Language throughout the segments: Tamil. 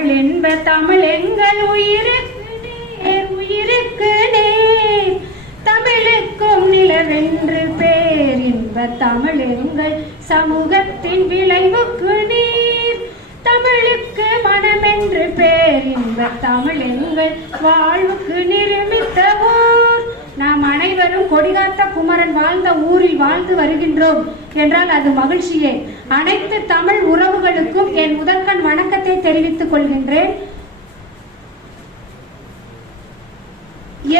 தமிழ் என்ப தமிழ் எங்கள் உயிருக்கு நேர் உயிருக்கு நேர் தமிழுக்கும் நிலவென்று பேர் இன்ப தமிழ் எங்கள் சமூகத்தின் விளைவுக்கு நீர். தமிழுக்கு மனமென்று பேர் இன்ப தமிழ் எங்கள் வாழ்வுக்கு நிரூபித்த நாம் அனைவரும் கொடிகாத்த குமரன் வாழ்ந்த ஊரில் வாழ்ந்து வருகின்றோம் என்றால் அது மகிழ்ச்சியே. அனைத்து தமிழ் உறவுகளுக்கும் என் முதற்கண் வணக்கத்தை தெரிவித்துக் கொள்கின்றேன்.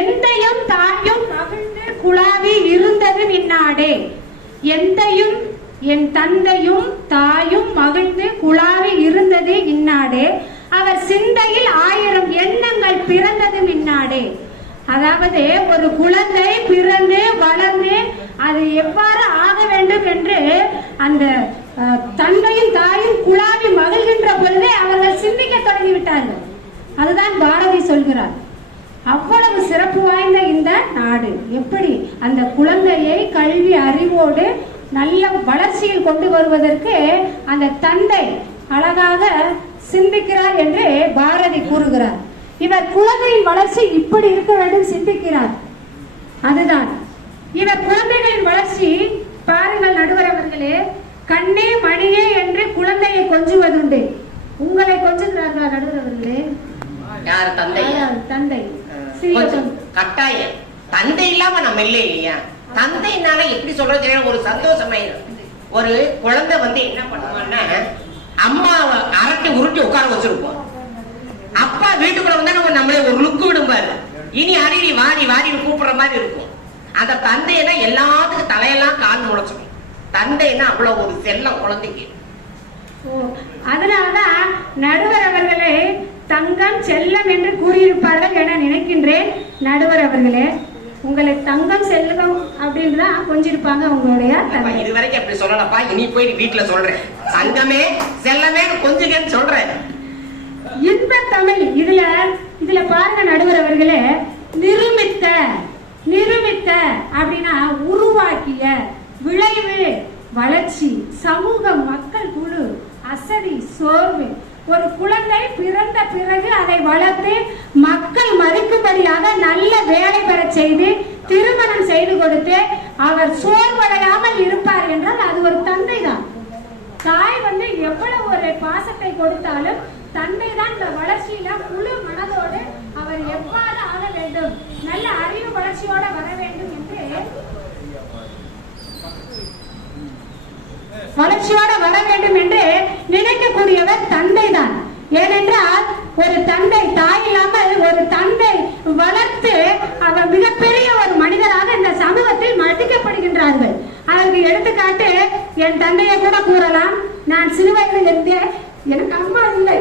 எந்தையும் தாயும் மகிழ்ந்து குழாவி இருந்தது இந்நாடே. எந்தையும் என் தந்தையும் தாயும் மகிழ்ந்து குழாவி இருந்தது இந்நாடே. அவர் சிந்தையில் ஆயிரம் எண்ணங்கள் பிறந்தது இந்நாடே. அதாவது ஒரு குழந்தை பிறந்து வளர்ந்து அது எவ்வாறு ஆக வேண்டும் என்று அந்த தந்தையும் தாயும் குழாவி மகிழ்கின்ற பொழுதே அவர்கள் சிந்திக்க தொடங்கிவிட்டார்கள். அதுதான் பாரதி சொல்கிறார். அவ்வளவு சிறப்பு வாய்ந்த இந்த நாடு. எப்படி? அந்த குழந்தையை கல்வி அறிவோடு நல்ல வளர்ச்சியில் கொண்டு வருவதற்கு அந்த தந்தை அழகாக சிந்திக்கிறார் என்று பாரதி கூறுகிறார். இவர் குழந்தையின் வளர்ச்சி இப்படி இருக்க வேண்டும் சிந்திக்கிறார். அதுதான். இவர் குழந்தைகளின் வளர்ச்சி பாருங்கள் நடுவர் அவர்களே கண்ணே மணியே என்று குழந்தையை கொஞ்சுவதுண்டு. உங்களை கொஞ்சுகிறார்களா நடுவர் அவர்களே? யார் தந்தை? தந்தை. கட்டாயம். தந்தை இல்லாம நம்ம இல்லை இல்லையா? தந்தைனால எப்படி சொல்றது ஒரு சந்தோஷமே ஒரு குழந்தை வந்து என்ன பண்ணுவான்னா அம்மா அரட்டி உருட்டி உட்கார வச்சிருப்போம். வீட்டுக்குள்ள வந்தா நம்ம நம்மளே ஒரு லுக்கு விடும்பாரு இனி அடிடி வாடி வாடின்னு கூப்பிடுற மாதிரி இருக்கும். அந்த தந்தைனா எல்லாத்துக்கும் தலையெல்லாம் கால் முளைச்சிடும் தந்தைன்னா அவ்வளவு ஒரு செல்லம் குழந்தைக்கு. அதனால்தான் நடுவர் அவர்களே தங்கம் செல்லம் என்று கூறியிருப்பார்கள் என நினைக்கின்றேன். நடுவர் அவர்களே உங்களை தங்கம் செல்லம் அப்படின்னு தான் கொஞ்சிருப்பாங்க உங்களுடைய அப்பா, தந்தை. இதுவரைக்கும் அப்படி சொல்லலப்பா. இனி போய் வீட்டுல சொல்றேன். சங்கமே செல்லமே கொஞ்சுகன்னு சொல்றேன். இன்ப தமிழ் இதுல இதுல பாருங்க நடுவர் அவர்களே நிருமித்த நிருமித்த அப்படின்னா உருவாக்கிய விளைவு வளர்ச்சி சமூக மக்கள் குழு அசதி சோர்வு. ஒரு குழந்தை பிறந்த பிறகு அதை வளர்த்து மக்கள் மதிக்கும்படியாக நல்ல வேலை பெற செய்து திருமணம் செய்து கொடுத்து அவர் சோர்வடையாமல் இருப்பார் என்றால் அது ஒரு தந்தை தான் தாய் வந்து எவ்வளவு பாசத்தை கொடுத்தாலும் தந்தை தான் இந்த வளர்ச்சியில முழு மனதோடு அவர் எவ்வாறு ஆக வேண்டும்? நல்ல அறிவு வளர்ச்சியோட வர வேண்டும் என்று வளர்ச்சியோட வர வேண்டும் என்று நினைக்கக்கூடியவர் தந்தை தான் ஏனென்றால் ஒரு தந்தை தாய் இல்லாமல் ஒரு தந்தை வளர்த்து அவர் மிகப்பெரிய ஒரு மனிதராக இந்த சமூகத்தில் மதிக்கப்படுகின்றார்கள். அதற்கு எடுத்துக்காட்டு என் தந்தையை கூட கூறலாம். நான் சிறுவயதில் இருந்தேன் எனக்கு அம்மா இல்லை.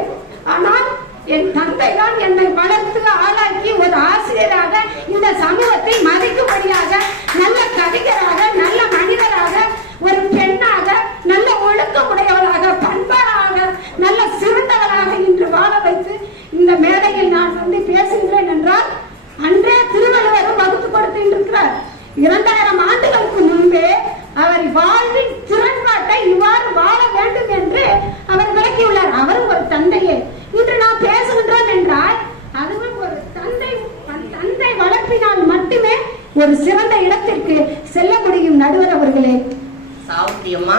ஆனால் என் தந்தை தான் என்னை வளர்த்து ஆளாக்கி ஒரு ஆசிரியராக இந்த சமூகத்தை மதிக்கும்படியாக நல்ல கவிஞராக நல்ல மனிதராக ஒரு பெண்ணாக நல்ல ஒழுக்கமுடையவராக பண்பாக நல்ல சிறந்தவராக இன்று வாழ வைத்து இந்த மேடையில் நான் வந்து பேசுகிறேன் என்றால் அன்றே திருவள்ளுவரும் வகுத்து கொடுத்து இருக்கிறார். இரண்டாயிரம் நிரப்பினால் மட்டுமே ஒரு சிறந்த இடத்திற்கு செல்ல முடியும் நடுவர் அவர்களே. சாவுத்தியம்மா.